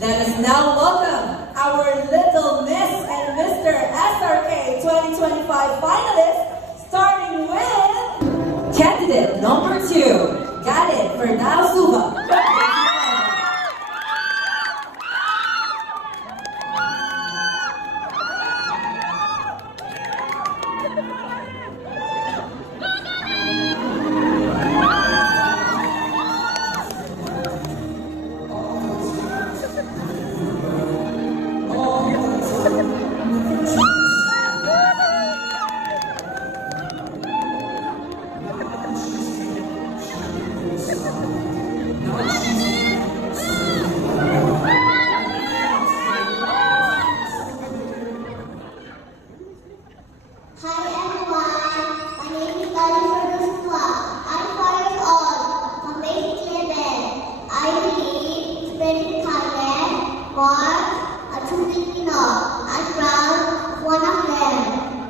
Let us now welcome our Little Miss and Mr. SRK 2025 finalists, starting with candidate number 2, Galit Fernao Suba.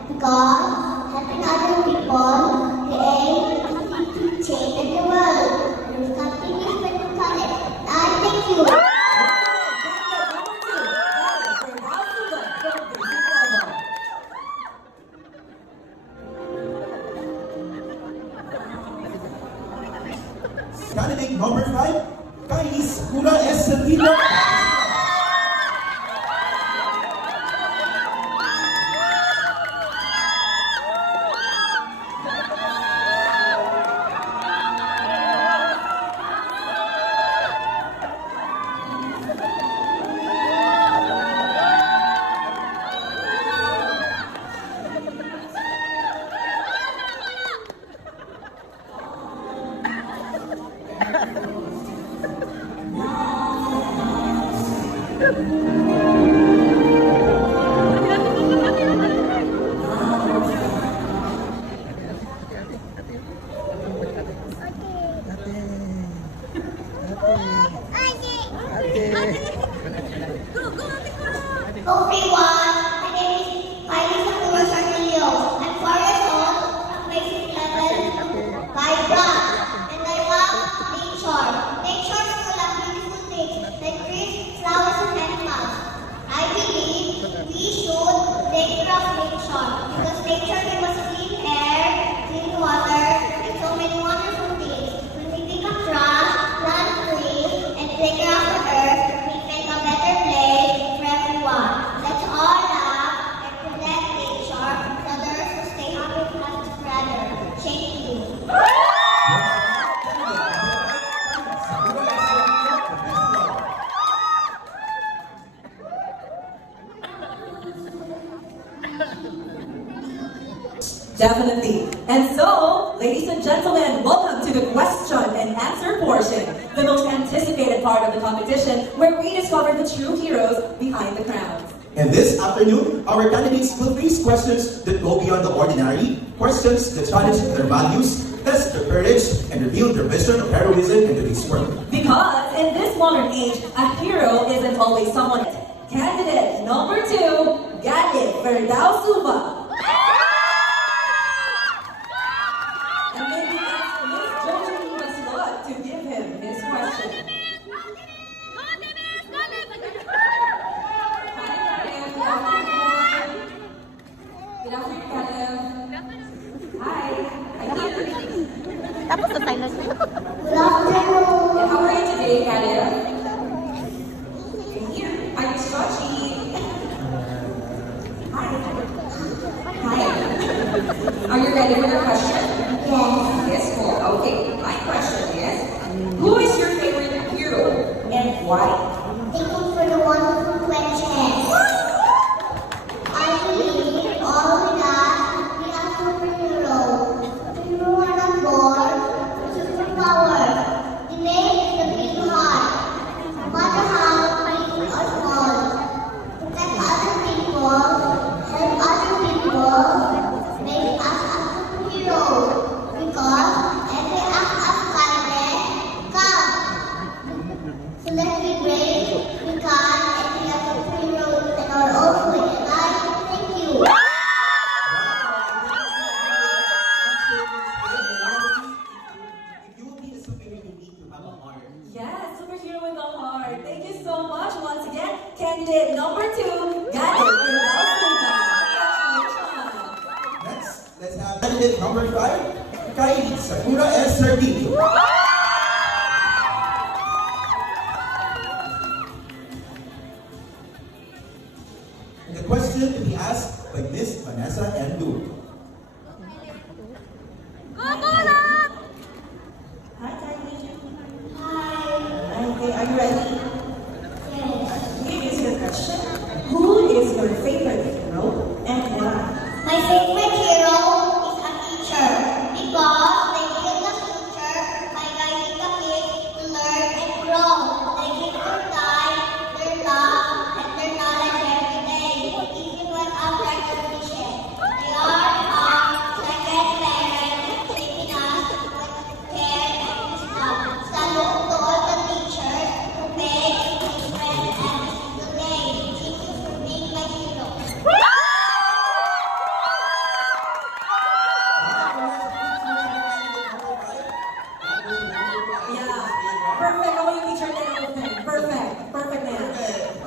Because helping other people, the aim is to change the world. There is nothing you spend on it. I thank you. Candidate number 5, Kais Kura S. Santino. Definitely. And so, ladies and gentlemen, welcome to the question and answer portion, the most anticipated part of the competition, where we discover the true heroes behind the crowns. And this afternoon, our candidates will face questions that go beyond the ordinary, questions that challenge their values, test their courage, and reveal their vision of heroism in today's world. Because in this modern age, a hero isn't always someone. Candidate number 2, Galit Fernao Suba. Tapos sa silence. How are you today, Galit? Here, I'm Scotchy. Hi. so much. Once again, candidate number 2, Galit. Congratulations. Next, let's have candidate number 5, Kylie Sakura S. Sartini. And the question to be asked by Miss Vanessa N. Lu. Hi, Kylie. Hi. Okay, are you ready? Yes. Here is your question. Who is your favorite hero and why? My favorite hero is a teacher because they give the future by guiding the kids to learn and grow. They give their time, their love, and their knowledge every day, even when after completion. They are our second parents, shaping us with care and wisdom. Salute to all the teachers who make engagement every single day. Thank you for being my hero. Yeah, perfect. Ako yung teacher na ako. Perfect. Perfect na yan.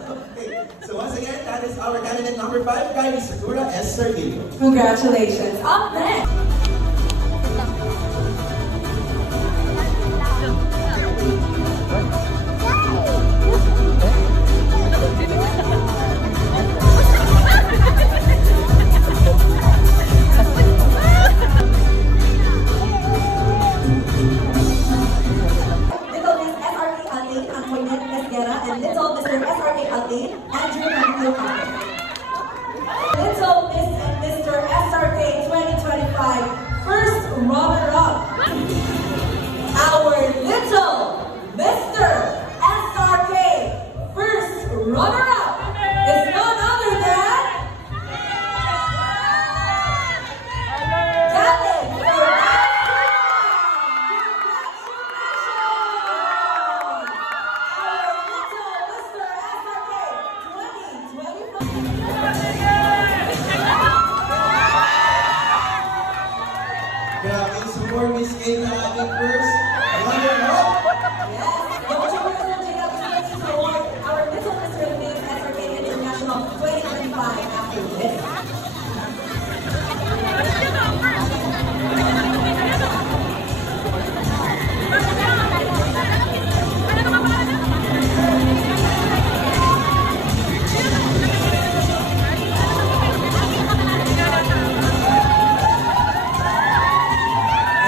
Okay. So once again, that is our candidate number 5, Kylie Sakura S. Sartini. Congratulations. Up next. Little Miss SRK Aldin, Antoinette Mesguera, and Little Mr. SRK Aldin, Andrew Manilo Campos. Little Miss and Mr. SRK 2025 first runner-up. Our Little Mr. SRK first runner-up is none other than Galit. Grabe, support Miss Kate na ating first runner-up. Our Little Mr. Miss SRK International 2025 after this.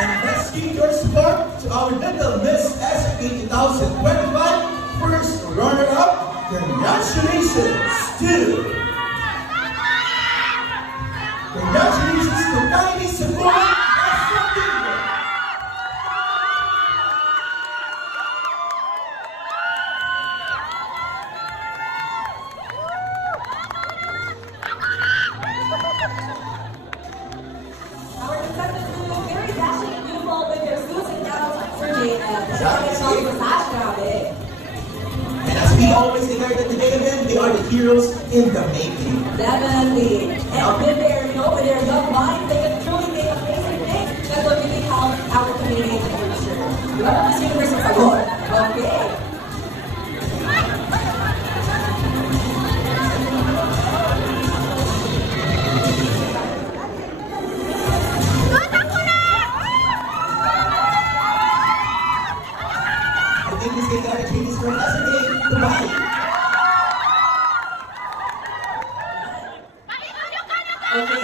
And let's give your support to our Little Miss SRK 2025 first runner-up. Congratulations to Kylie Sakura S. Sartini. Our contestants will look very dashing and beautiful with their suits and gowns like Sir J.M. And as we always declare that today again, they are the heroes in the making. Definitely. And with their, with their young minds, they can truly make amazing things that will really help our community in the future. Welcome to Universe of Sabor. Okay. I think this game got a change from SRK to Bali. Okay.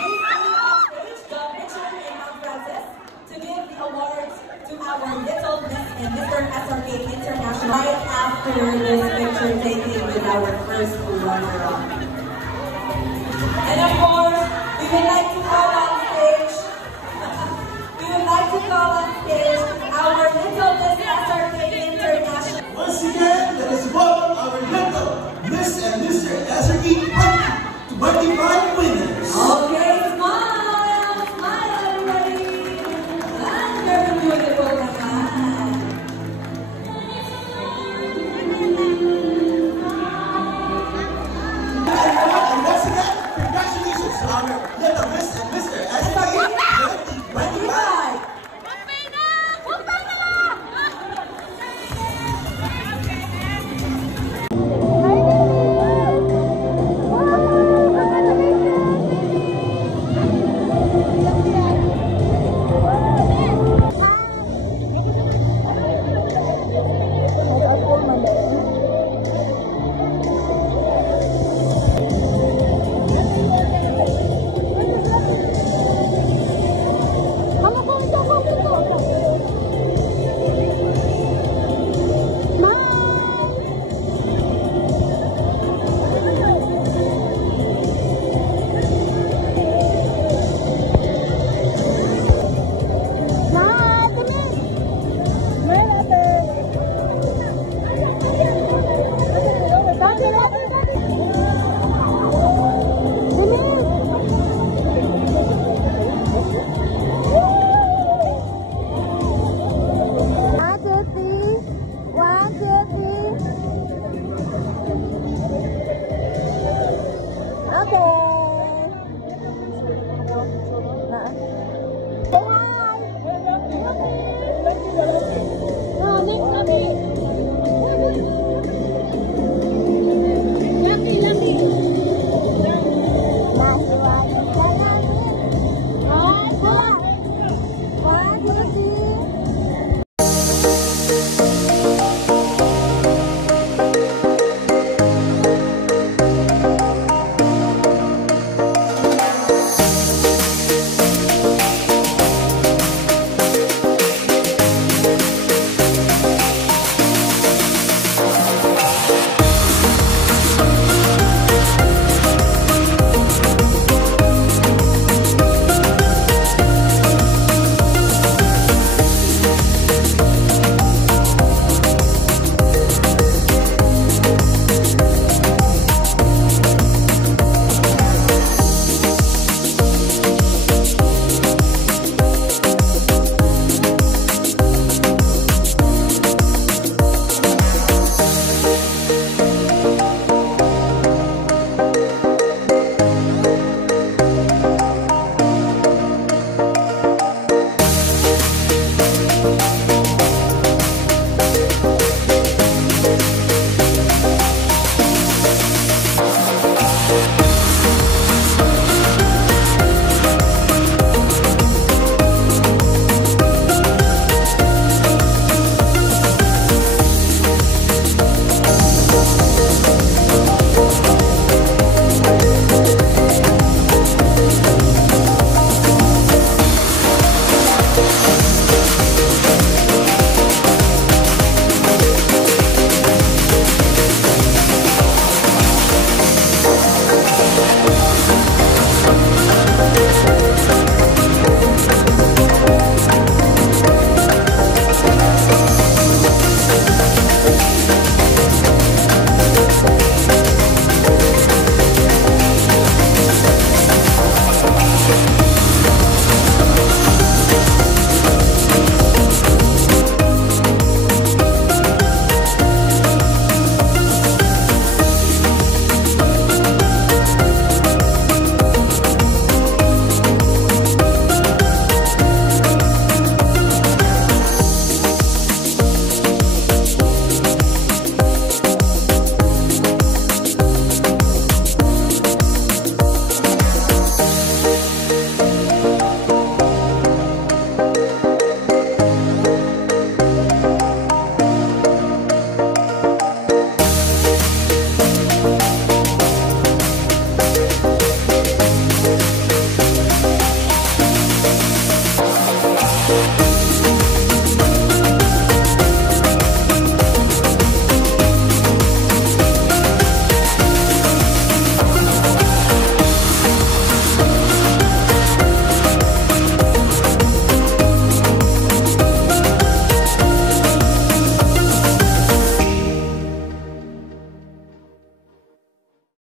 Please come on stage, the Richard and Mount Francis, to give the awards to our Little Miss and Mr. SRK International right after this picture taking with our first runner-up. And of course, we would like to call